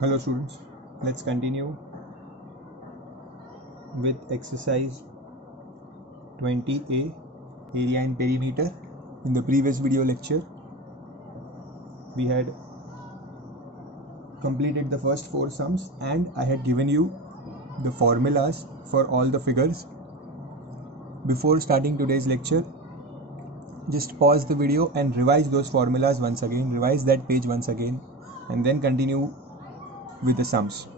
Hello students, let's continue with exercise 20A, area and perimeter. In the previous video lecture, we had completed the first 4 sums and I had given you the formulas for all the figures. Before starting today's lecture, just pause the video and revise those formulas once again, revise that page once again, and then continue with the sums,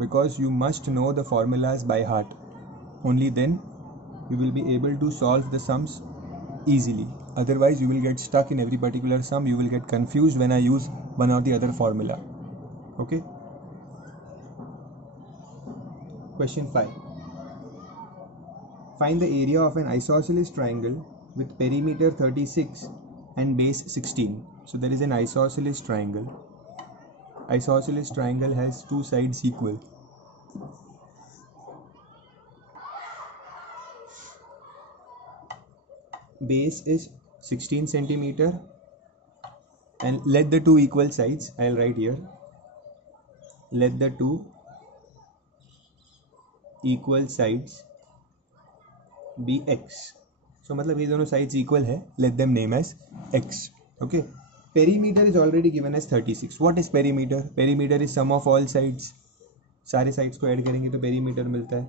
because you must know the formulas by heart. Only then you will be able to solve the sums easily. Otherwise you will get stuck in every particular sum. You will get confused when I use one or the other formula. Okay. Question 5. Find the area of an isosceles triangle with perimeter 36 and base 16. So there is an isosceles triangle. Isosceles triangle has two sides equal. Base is 16 centimeter, and let the two equal sides, I'll write here, let the two equal sides be x. So मतलब ये दोनों sides equal है, let them name as x. Okay. Perimeter is already given as 36. What is perimeter? Perimeter is sum of all sides. सारे sides को add करेंगे तो perimeter मिलता है.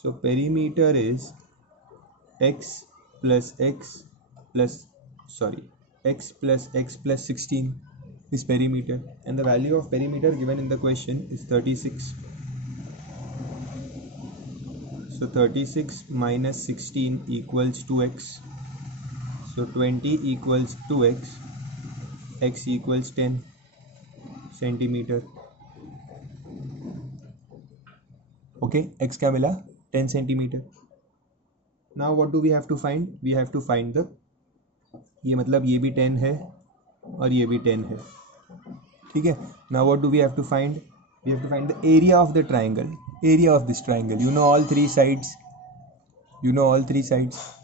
So perimeter is x plus x plus 16 is perimeter, and the value of perimeter given in the question is 36. So 36 minus 16 equals 2x. So 20 equals 2x. X equals 10 centimeter. Okay, x क्या मिला? 10 centimeter. Now what do we have to find? We have to find the, ये मतलब ये भी 10 है और ये भी 10 है, ठीक है. Now what do we have to find? We have to find the area of the triangle. Area of this triangle. You know all three sides.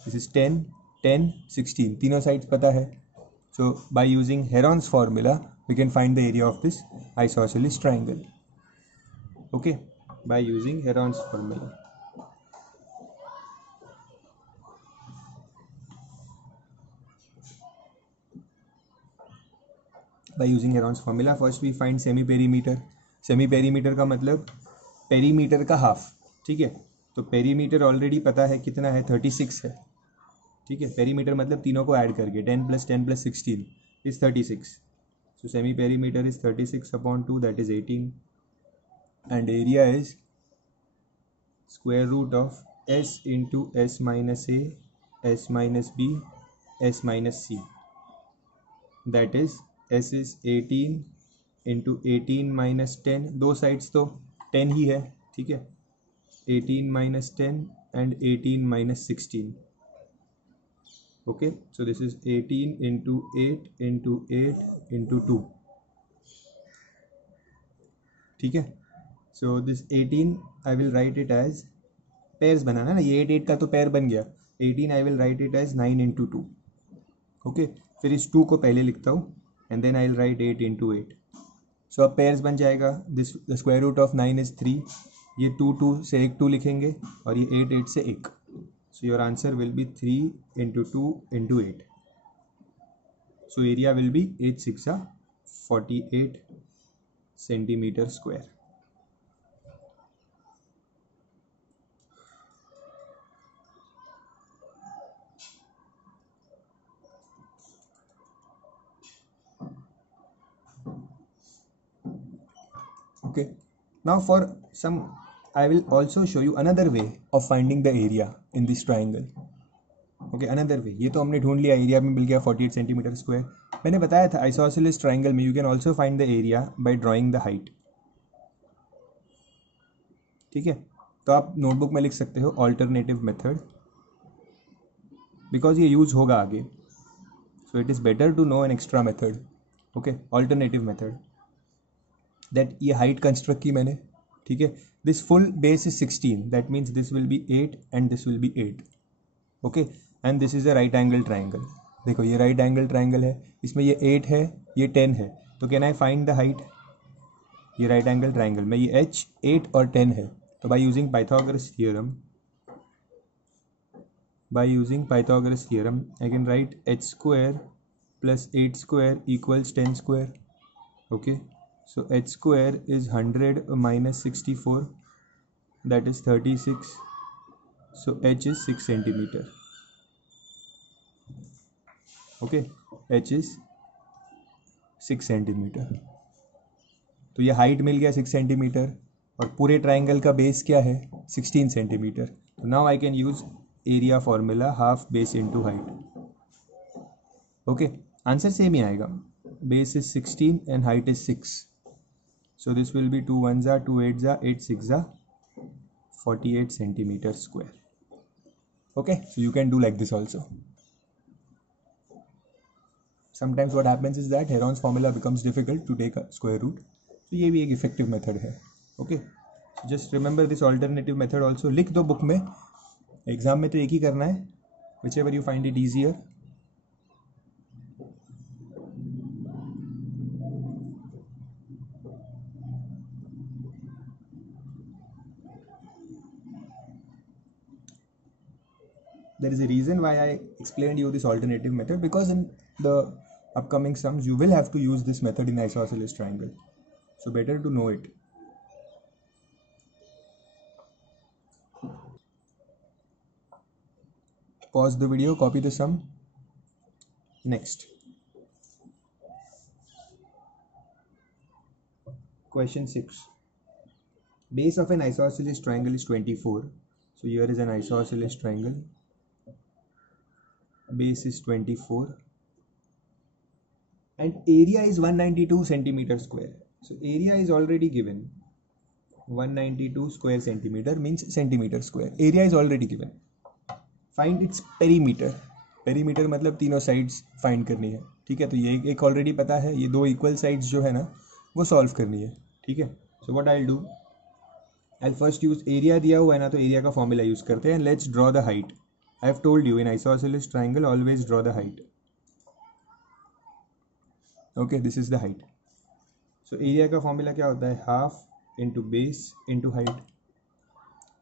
This is 10, 10, 16. तीनों sides पता है. So by using Heron's formula, we can find the area of this isosceles triangle. Okay, by using Heron's formula. By using Heron's formula, first we find semi-perimeter. Semi-perimeter का मतलब perimeter का half, ठीक है. तो perimeter already पता है कितना है, 36 है, ठीक है. Perimeter मतलब तीनों को ऐड करके 10 plus 10 plus 16 is 36. So semi-perimeter is 36 upon 2, that is 18, and area is square root of s into s minus a, s minus b, s minus c. That is s is 18 into 18 minus 10. दो sides तो 10 ही है, ठीक है. 18 minus 10 and 18 minus 16. Okay, so this is 18 into 8 into 8 into 2. ठीक है. So this 18 I will write it as pairs बनाना ना, ये 8 का तो pair बन गया. 18 I will write it as 9 into 2. Okay, फिर इस 2 को पहले लिखता हूँ and then I will write 8 into 8. So अब pairs बन जाएगा. This the square root of 9 is 3. ये 2 2 से एक 2 लिखेंगे और ये 8 8 से एक. So your answer will be 3 into 2 into 8. So area will be 8 6 48 centimeter square. Okay. Now for some, I will also show you another way of finding the area in this triangle. Okay, another way. ये तो हमने ढूंढ लिया, एरिया में मिल गया 48 centimetre square. मैंने बताया था आइसोसेलेस ट्राइंगल में you can also find the area by drawing the height. ठीक है, तो आप नोटबुक में लिख सकते हो ऑल्टरनेटिव मेथड, बिकॉज ये यूज होगा आगे. So it is better to know an extra method. Okay, alternative method. That ये हाइट कंस्ट्रक्ट की मैंने, ठीक है. This full base is 16, that means this will be 8 and this will be 8. Okay, and this is a right angle triangle. देखो ये right angle triangle है, इसमें ये 8 है, ये 10 है, तो can I find the height? ये राइट एंगल ट्राइंगल में ये h 8 और 10 है, तो by using Pythagoras theorem I can write h square plus 8 square equals 10 square. Okay, so h square is 100 minus 64, that is 36, so h is 6 centimeter. Okay, h is 6 centimeter. तो ये हाइट मिल गया 6 सेंटीमीटर और पूरे ट्राइंगल का बेस क्या है 16 सेंटीमीटर. तो now I can use area formula half base into height. Okay, answer same ही आएगा. Base is 16 and height is 6. So this will be 2 1s are 2 8s are 8 6s are 48 centimeters square. Okay, so you can do like this also. Sometimes what happens is that Heron's formula becomes difficult to take a square root. So ये भी एक effective method है. Okay, so just remember this alternative method also. लिख दो book में, exam में तो एक ही करना है, whichever you find it easier. There is a reason why I explained you this alternative method, because in the upcoming sums you will have to use this method in isosceles triangle, so better to know it. Pause the video, copy the sum. Next question 6. Base of an isosceles triangle is 24. So here is an isosceles triangle. Base is 24 and area is 192 centimeter square. So area is already given, 192 square centimeter means centimeter square. Area is already given. Find its perimeter. Perimeter मतलब तीनों sides find करनी है. ठीक है, तो ये एक ऑलरेडी पता है, ये दो इक्वल साइड्स जो है ना वो सॉल्व करनी है. ठीक है, so what I will do, I first use area दिया हुआ है ना, तो एरिया का फॉर्मूला यूज करते हैं. Let's draw the height. I have told you in isosceles triangle always draw the height. Okay, this is the height. So area का formula क्या होता है, half into base into height.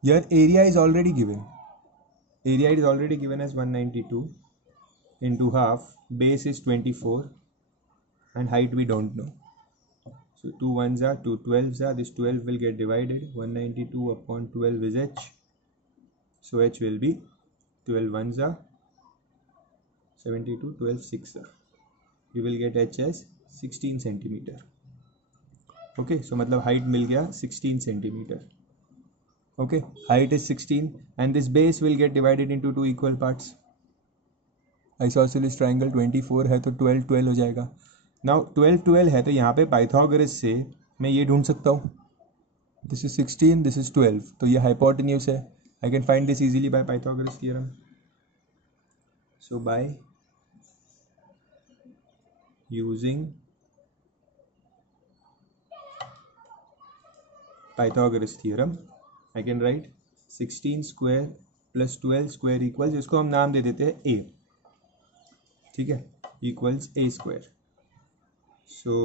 Here area is already given. Area is already given as 192 into half. Base is 24 and height we don't know. So 2 1s are 2 12s are. This 12 will get divided. 192 upon 12 is h. So h will be 12 1s are 72, 12 6 are. You will get h as 16 centimeter. Okay, so मतलब height मिल गया 16 centimeter. Okay, height is 16 and this base will get divided into two equal parts. Isosceles triangle 24 है तो 12 12 हो जाएगा. Now 12 12 है तो यहाँ पे पाइथागोरस से मैं ये ढूंढ सकता हूँ. This is 16, this is 12, तो ये hypotenuse है. I can find this easily by Pythagoras theorem. So by using Pythagoras theorem, I can write 16 square plus 12 square equals, इसको हम नाम दे देते हैं a. ठीक है, equals a square. So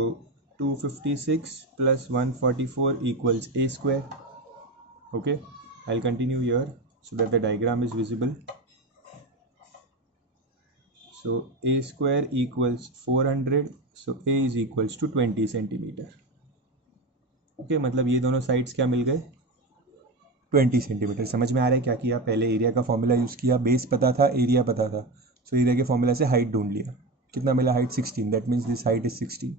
256 plus 144 equals a square. Okay, I'll continue here so that the diagram is visible. So a square equals 400, so a is equals to 20 centimeter. Okay, मतलब ये दोनों साइड्स क्या मिल गए 20 सेंटीमीटर. समझ में आ रहा है क्या किया, पहले एरिया का फॉर्मूला यूज़ किया, बेस पता था, एरिया पता था, सो एरिया के फॉर्मूला से हाइट ढूंढ लिया. कितना मिला, height 16, that means this height is 16.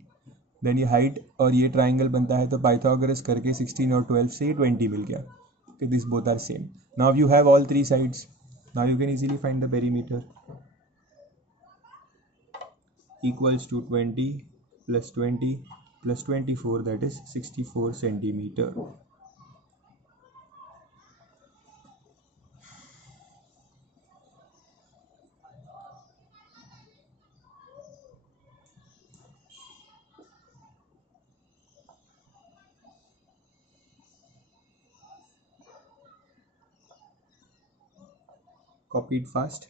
Then ये हाइट और ये ट्राइंगल बनता है तो पाइथागोरस करके 16 और 12 से 20 मिल गया. Okay, these both are same. Now you have all three sides. Now you can easily find the perimeter. Equals to 20 plus 20 plus 24, that is 64 centimeter. Copied fast.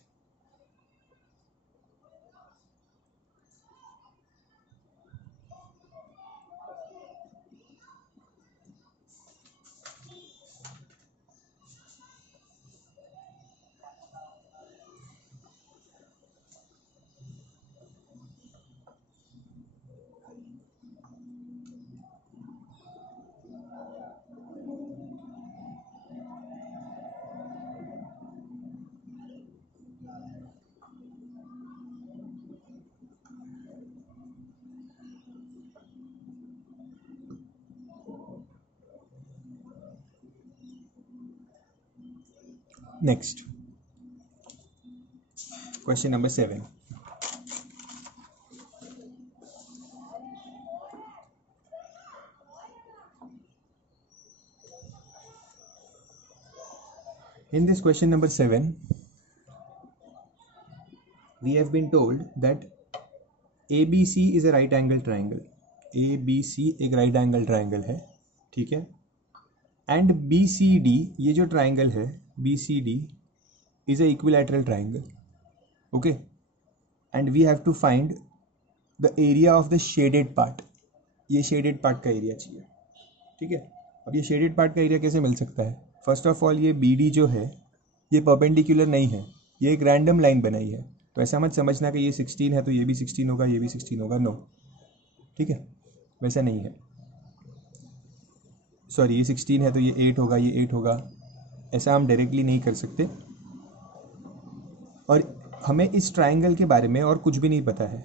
Next question number 7. In this question number 7, we have been told that ABC is a right angle triangle. ABC एक right angle triangle है, ठीक है. And BCD, ये जो triangle है BCD is a equilateral triangle. Okay. And we have to find the area of the shaded part. ये shaded part का एरिया चाहिए, ठीक है. अब ये shaded part का एरिया कैसे मिल सकता है? फर्स्ट ऑफ ऑल ये BD जो है ये परपेंडिकुलर नहीं है, ये एक रैंडम लाइन बनाई है. तो ऐसा मत समझना कि ये 16 है तो ये भी 16 होगा, ये भी 16 होगा. नो, ठीक है, वैसा नहीं है. सॉरी, ये 16 है तो ये 8 होगा, ये 8 होगा. ऐसा हम डायरेक्टली नहीं कर सकते. और हमें इस ट्राइंगल के बारे में और कुछ भी नहीं पता है.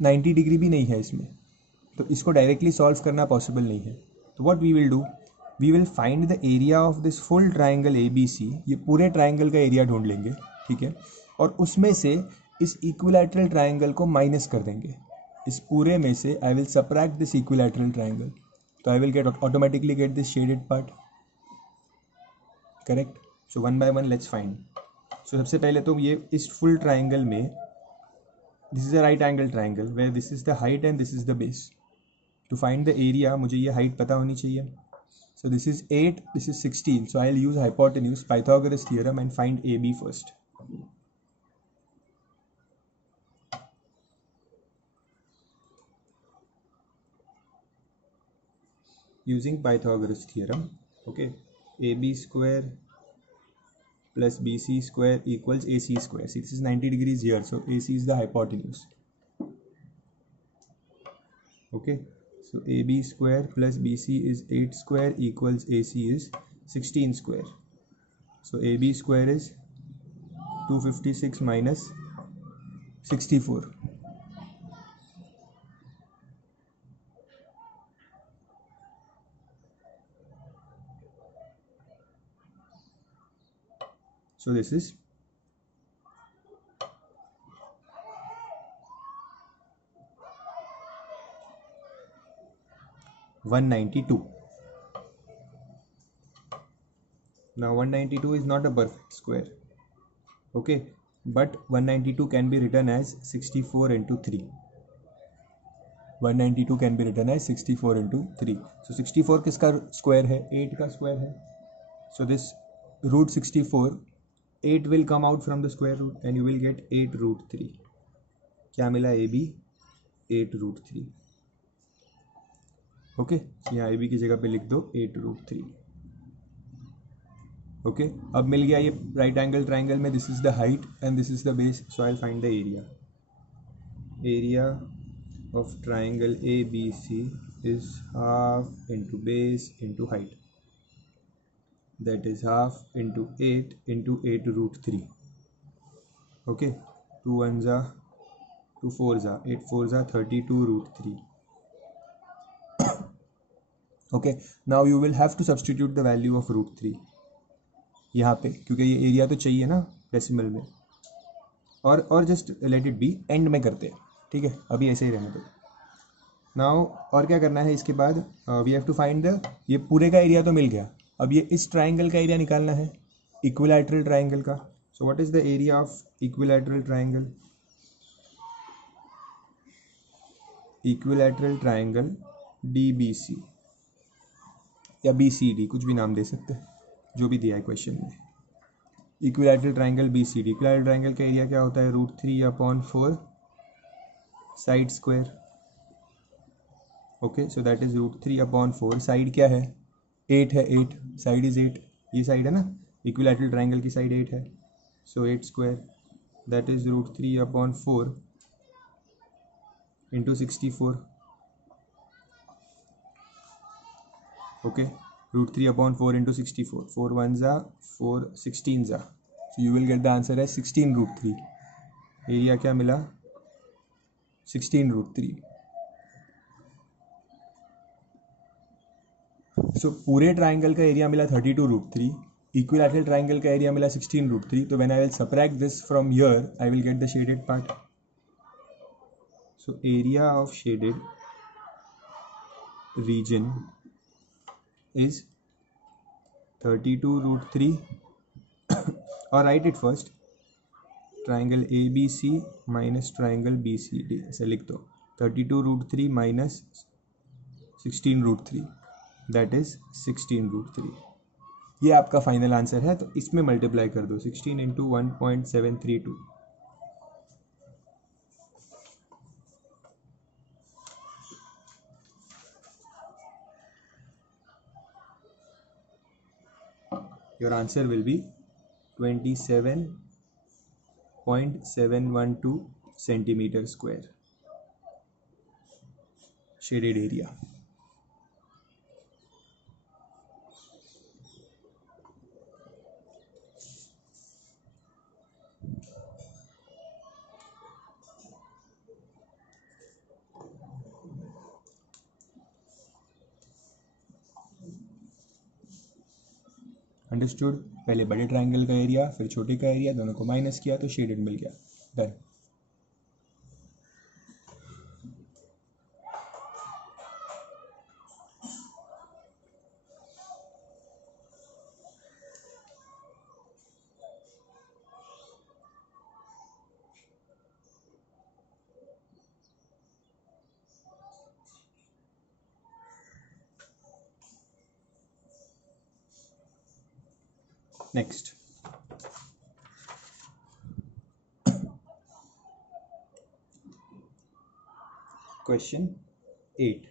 90 डिग्री भी नहीं है इसमें, तो इसको डायरेक्टली सॉल्व करना पॉसिबल नहीं है. तो what we will do, we will find the area of this full triangle ABC. ये पूरे ट्राइंगल का एरिया ढूंढ लेंगे, ठीक है. और उसमें से इस इक्विलैटरल ट्राइंगल को माइनस कर देंगे. इस पूरे में से I will subtract this equilateral triangle, तो I will get automatically get this shaded part. Correct. So one by one let's find. So सबसे पहले तो ये इस फुल ट्राइंगल में this is a right angle triangle where this is the height and this is the base. To find the area मुझे ये हाइट पता होनी चाहिए. So this is 8, this is 16. So I'll use hypotenuse, Pythagoras theorem, and find AB first. Using Pythagoras theorem, okay, AB square plus BC square equals AC square. See, this is 90 degrees here, so AC is the hypotenuse. Okay. So AB square plus BC is 8 square equals AC is 16 square. So AB square is 256 minus 64. So this is 192. Now 192 is not a perfect square, okay, but 192 can be written as 64 into 3. 192 can be written as 64 into 3. So 64 किसका स्क्वायर है? 8 का स्क्वायर है. So this root 64, 8 will come out from the square root and you will get 8 root 3. क्या मिला? AB 8 root 3. ओके, यहाँ AB की जगह पे लिख दो 8 रूट 3. ओके, अब मिल गया ये राइट एंगल ट्राइंगल में. This is the height and this is the base. So I will find the area. Area of triangle ABC is half into base into height. That is half into 8 root 3. Okay, 2 1 जा 2 4 जा 8 4 जा 32 रूट 3. Okay, now you will have to substitute the value of root 3 यहाँ पे, क्योंकि ये एरिया तो चाहिए ना डेसिमल में. और just let it be, and में करते हैं, ठीक है. अभी ऐसे ही रहने दो. नाउ और क्या करना है इसके बाद? We have to find the, ये पूरे का एरिया तो मिल गया. अब ये इस ट्राइंगल का एरिया निकालना है, इक्विलैटरल ट्राइंगल का. So what is the area of equilateral triangle? Equilateral triangle DBC या BCD, कुछ भी नाम दे सकते हैं, जो भी दिया है क्वेश्चन में. Equilateral triangle BCD. Equilateral triangle का एरिया क्या होता है? Root 3/4 side square. Okay, so that is root 3/4. Side क्या है? 8 है. 8 साइड इज 8. ये साइड है ना, इक्विलैटरल ट्राइंगल की साइड 8 है. So 8 square that is root 3/4 into 64. okay, root 3/4 into 64. 4 1 जा 4 16 जा. so you will get the answer as 16 root 3. एरिया क्या मिला? 16 root 3. so पूरे ट्राइंगल का एरिया मिला 32 root 3. इक्विलैटरल ट्राइंगल का एरिया मिला 16√3. तो when I will subtract this from here I will get the shaded part. So area of shaded region is 32√3 or write it first. Triangle ABC minus triangle BCD ऐसे लिख दो. 32√3 माइनस 16√3 दैट इज 16√3. ये आपका final answer है. तो इसमें मल्टीप्लाई कर दो 16 इंटू 1.732. Your answer will be 27.712 centimeter square shaded area. Understood. पहले बड़े ट्राइंगल का एरिया फिर छोटे का एरिया दोनों को माइनस किया तो शेडेड मिल गया. डन. नेक्स्ट. क्वेश्चन 8.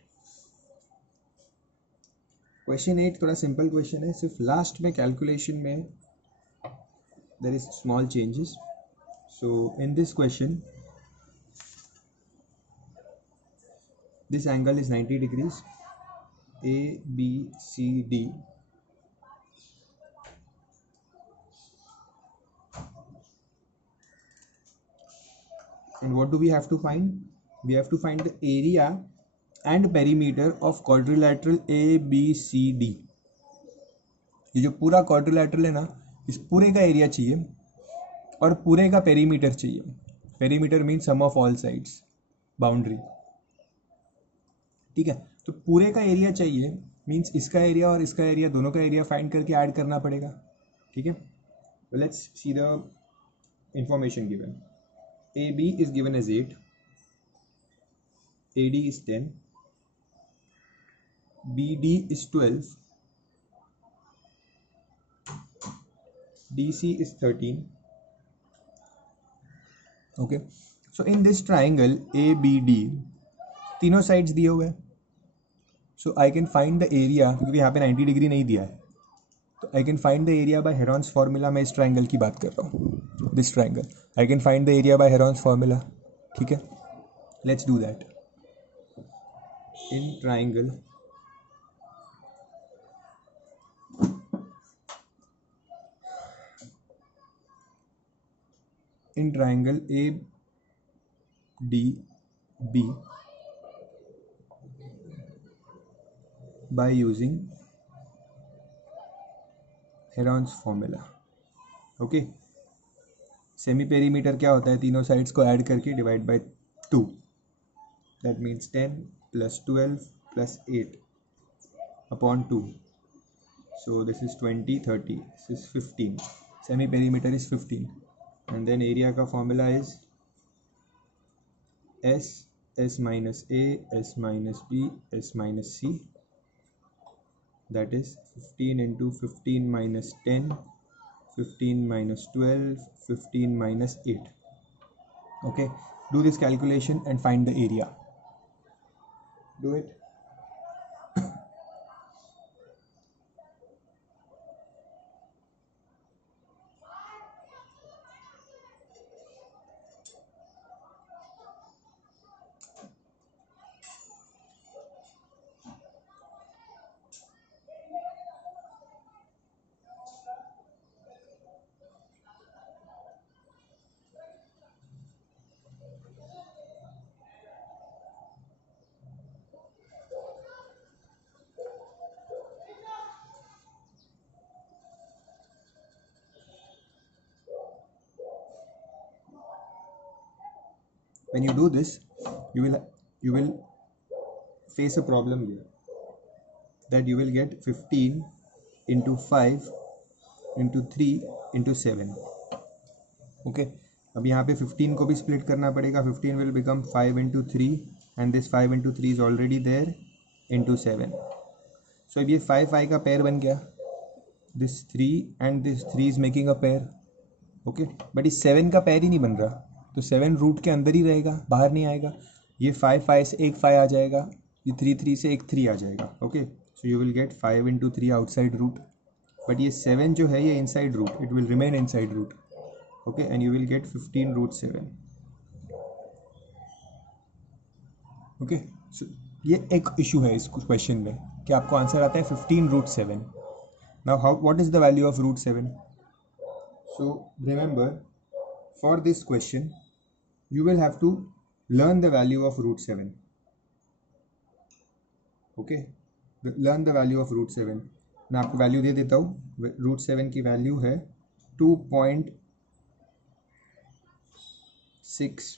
क्वेश्चन 8 थोड़ा सिंपल क्वेश्चन है. सिर्फ लास्ट में कैलकुलेशन में there is small changes. So in this question this angle is 90 degrees. ABCD and what do we have to find? We have to find the area and perimeter of quadrilateral ABCD. ये जो पूरा quadrilateral है ना, इस पूरे का एरिया चाहिए और पूरे का पेरीमीटर चाहिए. Perimeter mean sum of all sides, boundary. ठीक है. तो पूरे का एरिया चाहिए मीन्स इसका एरिया और इसका एरिया दोनों का एरिया फाइंड करके ऐड करना पड़ेगा. ठीक है. Let's see the information given. AB is given as 8, AD is 10, BD is 12, DC is 13. Okay, so in this triangle ABD तीनों साइड्स दिए हुए हैं. So I can find the area, क्योंकि यहाँ पे 90 डिग्री नहीं दिया है, तो I can find the area by Heron's formula. मैं इस ट्राइंगल की बात कर रहा हूँ, this triangle. I can find the area by Heron's formula. ठीक है. Let's do that. In triangle ADB by using Heron's formula. Okay. Semi perimeter क्या होता है? तीनों साइड्स को ऐड करके divide by 2. That means 10 + 12 + 8 upon 2. So this is 20, 30, this is 15. Semi perimeter is 15. And then area का formula is S minus A, S minus B, S minus C. That is 15 into 15 minus 10, 15 minus 12, 15 minus 8. Okay, do this calculation and find the area. Do it. when you do this, you will face a problem here, that you will get 15 into 5 into 3 into 7. ओके, अब यहाँ पे 15 को भी स्प्लिट करना पड़ेगा. 15 will become 5 into 3 and this 5 into 3 is already there into 7. सो अब ये 5 का पेयर बन गया. This 3 and this 3 is making a pair. Okay, but इस 7 का पेयर ही नहीं बन रहा, तो 7 रूट के अंदर ही रहेगा, बाहर नहीं आएगा. ये 5 से एक 5 आ जाएगा, ये 3 से एक 3 आ जाएगा. Okay, so you will get 5 into 3 outside root, but ये 7 जो है ये inside root, it will remain inside root. Okay, and you will get 15 root 7. Okay, so ये एक इशू है इस क्वेश्चन में कि आपको आंसर आता है 15 root 7. Now how what is the value of root 7? So remember, for this question you will have to learn the value of root 7. okay, learn the value of root 7. मैं आपको वैल्यू दे देता हूँ. रूट 7 की वैल्यू है 2.6.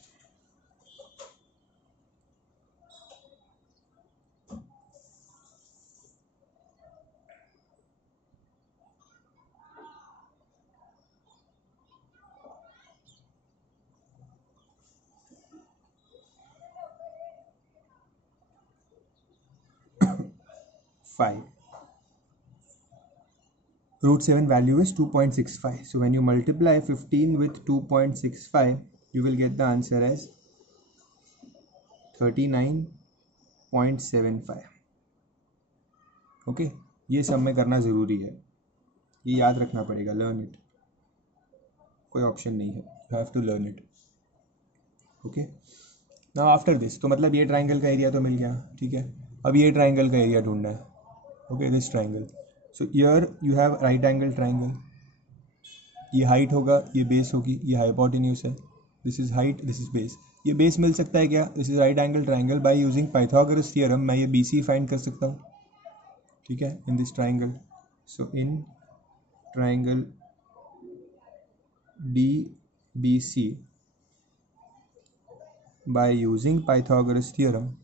Root 7 value is 2.65. So when you multiply 15 with 2.65, you will get the answer as 39.75. ओके, ये सब में करना ज़रूरी है, ये याद रखना पड़ेगा. लर्न इट, कोई ऑप्शन नहीं है, you have to learn it. Okay, now after this, तो मतलब ये ट्राइंगल का एरिया तो मिल गया. ठीक है, अब ये ट्राइंगल का एरिया ढूंढना है. Okay, this triangle. So here you have right angle triangle. ये हाइट होगा, ये बेस होगी, ये हाइपोटेन्यूज है. This is height, this is base. ये बेस मिल सकता है क्या? This is right angle triangle. By using Pythagoras theorem मैं ये BC फाइंड कर सकता हूँ. ठीक है, in this triangle. So in triangle DBC, by using Pythagoras theorem,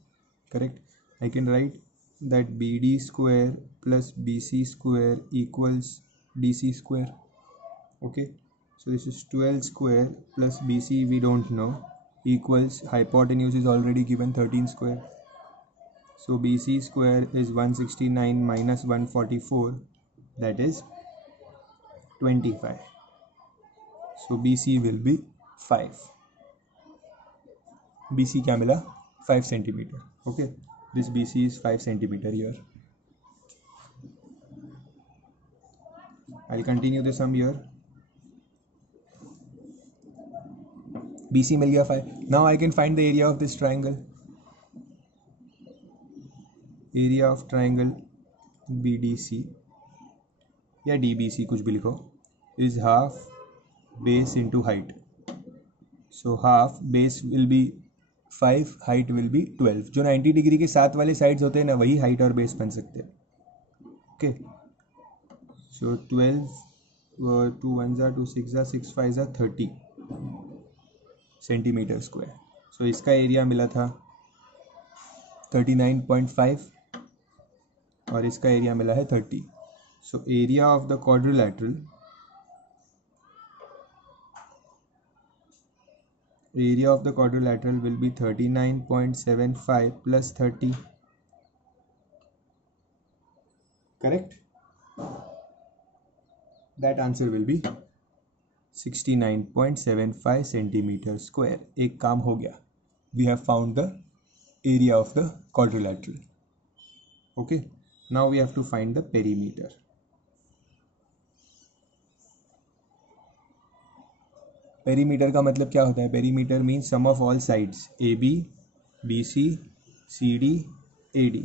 correct, I can write that BD square plus BC square equals DC square. Okay, so this is 12 square plus BC we don't know equals, hypotenuse is already given, 13 square. So BC square is 169 minus 144, that is 25. So BC will be 5. BC क्या मिला? 5 centimeter. Okay, this BC is 5 centimeter here. I'll continue the sum here. BC मिल गया 5. Now I can find the area of this triangle. Area of triangle BDC या DBC, कुछ भी लिखो, is half base into height. So half base will be 5, height will be 12. जो 90 डिग्री के साथ वाले साइड्स होते हैं ना, वही हाइट और बेस बन सकते हैं. ओके, सो 12 2 1 जा 2 6 जा 6 5 जा 30 सेंटीमीटर स्क्वायर. सो इसका एरिया मिला था 39.5 और इसका एरिया मिला है 30. So area of the quadrilateral, area of the quadrilateral will be 39.75 plus 30. Correct? That answer will be 69.75 centimeter square. एक काम हो गया. We have found the area of the quadrilateral. Okay. Now we have to find the perimeter. Perimeter का मतलब क्या होता है? Perimeter means sum of all sides AB, BC, CD, AD.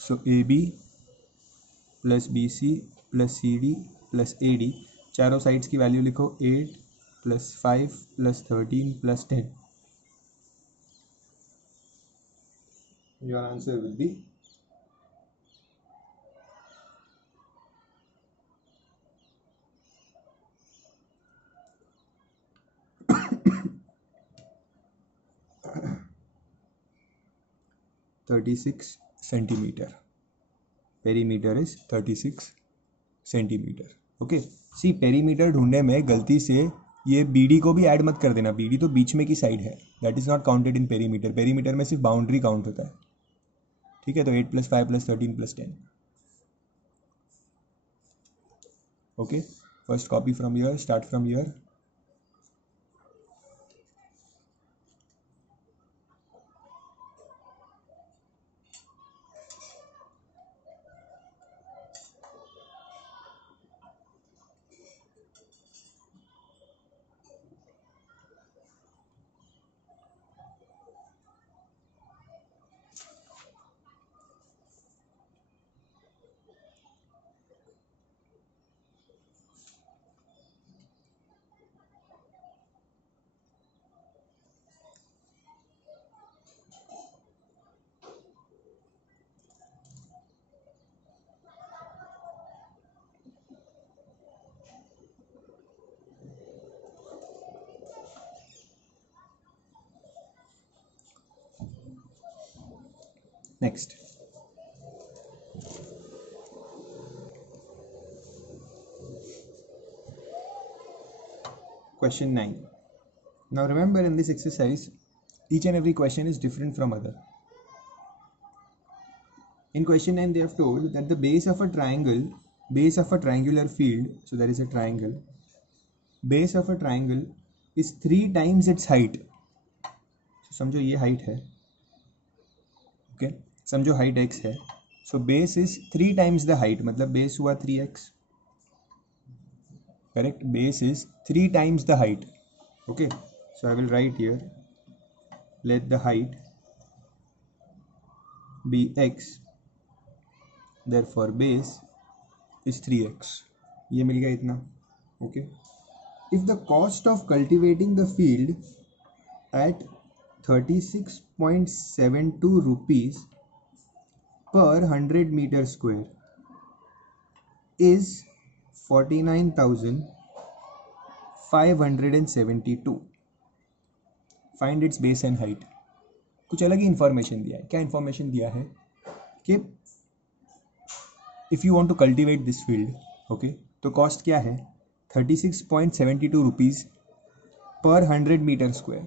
So AB plus BC plus CD plus AD, चारों sides की value लिखो. 8 plus 5 plus 13 plus 10. Your answer will be 36 centimeter. Perimeter is 36 centimeter. Okay. See, perimeter ढूंढने में गलती से ये BD को भी ऐड मत कर देना. BD तो बीच में की साइड है. That is not counted in perimeter. Perimeter में सिर्फ बाउंड्री काउंट होता है. ठीक है. तो 8 + 5 + 13 + 10. Okay. First copy from here. Start from here. Next. Question 9. Now remember, in this exercise, each and every question is different from other. In question 9, they have told that the base of a triangular field, so there is a triangle, base of a triangle is 3 times its height. So समझो ये height है. Okay. समझो height x है. So base is 3 times the height. मतलब base हुआ 3x. Correct. Base is 3 times the height. Okay. So I will write here. Let the height be x. Therefore base is 3x. ये मिल गया इतना. Okay. If the cost of cultivating the field at 36.72 rupees per 100 meter square is 49,572. Find its base and height. कुछ अलग ही इंफॉर्मेशन दिया है. क्या इंफॉर्मेशन दिया है कि if you want to cultivate this field, okay, तो कॉस्ट क्या है 36.72 रुपीज़ पर 100 मीटर स्क्वायर.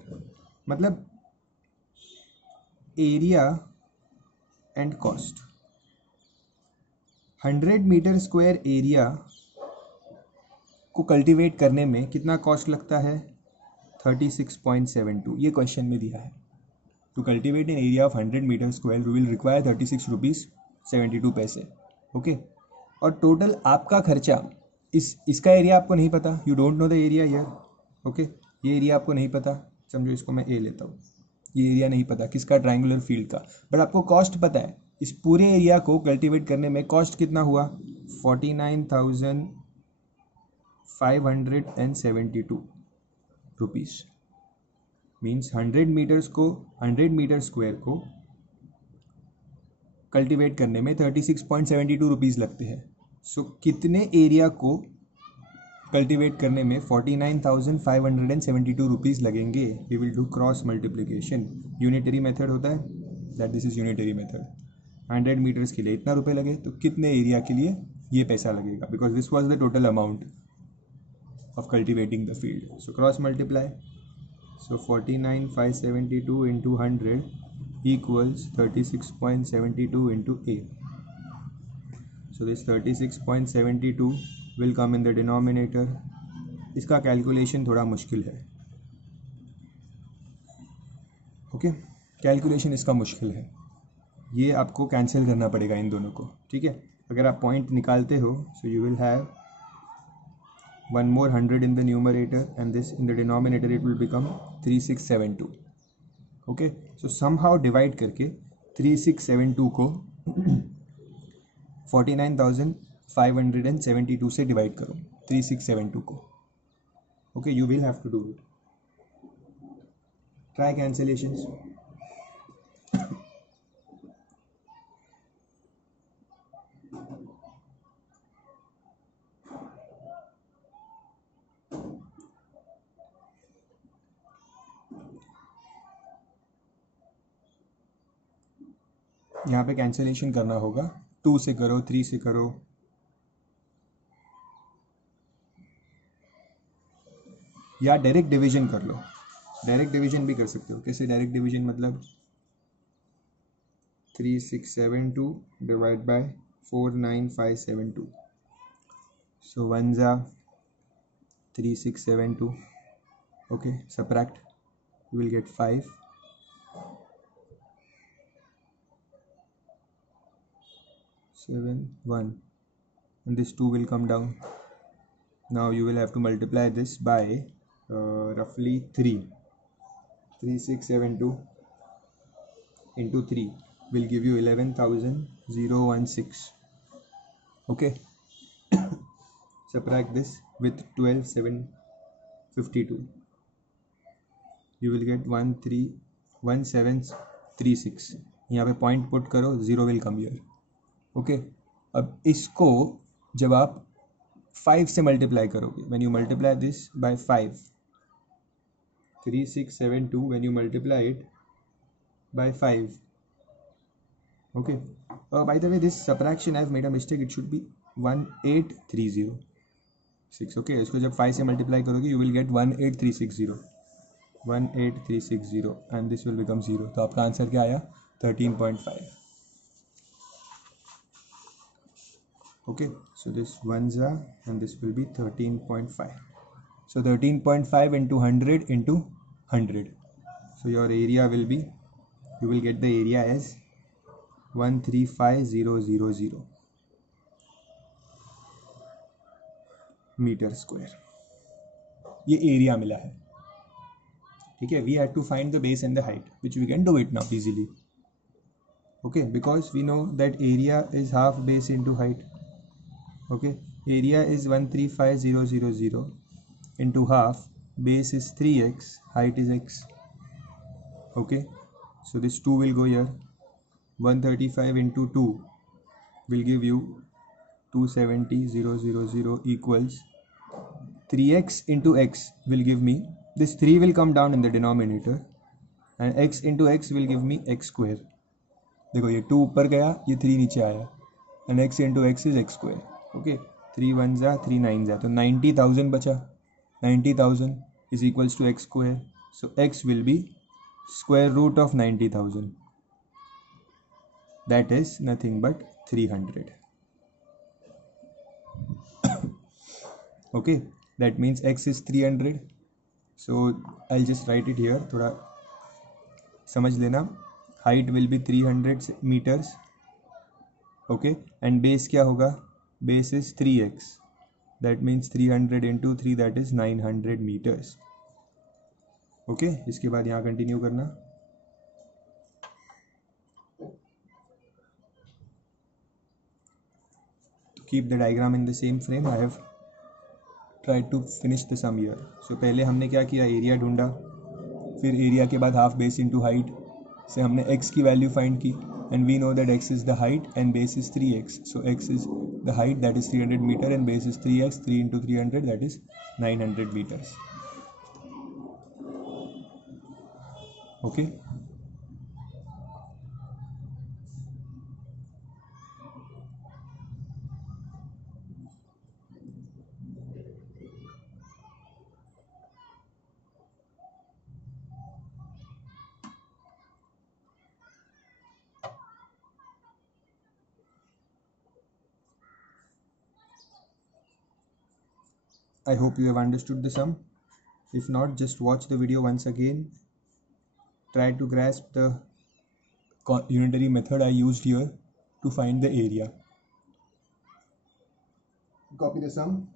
मतलब area and cost. 100 metre square area को कल्टीवेट करने में कितना कॉस्ट लगता है 36.72. ये क्वेश्चन में दिया है. To cultivate in area of 100 metre square you will require 36 rupees 72 पैसे. ओके. और टोटल आपका खर्चा इसका एरिया आपको नहीं पता. You don't know the area here. Okay. ये एरिया आपको नहीं पता. समझो इसको मैं ए लेता हूँ. ये एरिया नहीं पता किसका, ट्रायंगुलर फील्ड का. बट आपको कॉस्ट पता है. इस पूरे एरिया को कल्टीवेट करने में कॉस्ट कितना हुआ 49,572 रुपीज़. मीन्स 100 मीटर स्क्वायर को कल्टीवेट करने में 36.72 रुपीज़ लगते हैं. सो कितने एरिया को कल्टीवेट करने में 49,572 रुपीज़ लगेंगे. We will do cross multiplication. Unitary method होता है that this is unitary method. 100 metres के लिए इतना रुपए लगे तो कितने एरिया के लिए ये पैसा लगेगा, because this was the total amount of cultivating the field. So cross multiply. So 49,572 into 100 equals 36.72 into A. So this 36.72 will come in the denominator. इसका कैलकुलेशन थोड़ा मुश्किल है. ओके. कैलकुलेशन इसका मुश्किल है. ये आपको कैंसिल करना पड़ेगा इन दोनों को. ठीक है. अगर आप पॉइंट निकालते हो सो you will have one more 100 in the numerator and this in the denominator it will become 3672. okay, so somehow divide करके 3672 को 49,572 से डिवाइड करो 3672 को. okay, you will have to do it. try cancellations. यहाँ पे कैंसिलेशन करना होगा, 2 से करो, 3 से करो, या डायरेक्ट डिवीजन कर लो। डायरेक्ट डिवीजन भी कर सकते हो। कैसे डायरेक्ट डिवीजन? मतलब 3672 डिवाइड बाय 49572, सो 1 जा 3672, okay, subtract, you will get 5, 7 1, and this 2 will come down. Now you will have to multiply this by roughly 3. 3672 into 3 will give you 11,016. Okay. Subtract this with 12,752. You will get 1736. यहाँ पे point put करो, 0 will come here. Okay अब इसको जब आप 5 से मल्टीप्लाई करोगे, when you multiply this by 5, 3672, when you multiply it by 5, okay, by the way, this subtraction I've made a mistake, it should be 18306. okay, इसको जब 5 से मल्टीप्लाई करोगे you will get 18360, 18360, and this will become 0. तो आपका आंसर क्या आया? 13.5. okay, so this 1s are, and this will be 13.5. so 13.5 into 100 into 100, so your area will be, you will get the area as 135000 metre square. ये area मिला है. ठीक है, we had to find the base and the height, which we can do it now easily. okay, because we know that area is half base into height. okay, area is 135000 into half, base is 3x, height is x. okay, so this 2 will go here. 135 into 2 will give you 270,000 equals 3x into x will give me, this 3 will come down in the denominator, and x into x will give me x square. देखो ये 2 ऊपर गया, ये 3 नीचे आया, and x into x is x square. okay, 3 1s are 3 9s are, तो 90,000 बचा. 90,000 is equals to x square, so x will be square root of 90,000, that is nothing but 300. okay, that means x is 300, so I'll just write it here, थोड़ा समझ लेना. height will be 300 meters. okay, and base क्या होगा? base is 3x, that means 300 into 3, that is 900 meters. okay, इसके बाद यहाँ कंटिन्यू करना. to keep the diagram in the same frame, I have tried to finish the sum here. so पहले हमने क्या किया? एरिया ढूंढा, फिर एरिया के बाद हाफ बेस इंटू हाइट से हमने x की वैल्यू फाइंड की, and we know that x is the height and base is 3x, so x is the height, that is 300 meter, and base is 3x, 3 into 300, that is 900 meters. okay, I hope you have understood the sum. If not, just watch the video once again. Try to grasp the unitary method I used here to find the area. Copy the sum.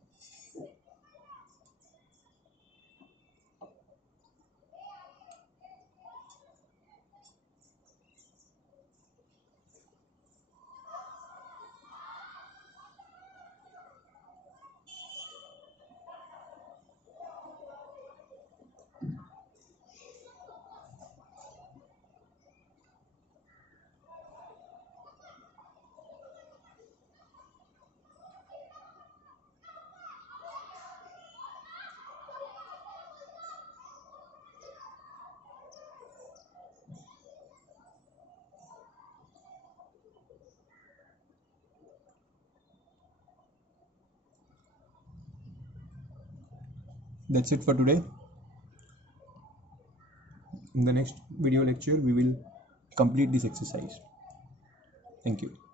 That's it for today. In the next video lecture we will complete this exercise. Thank you.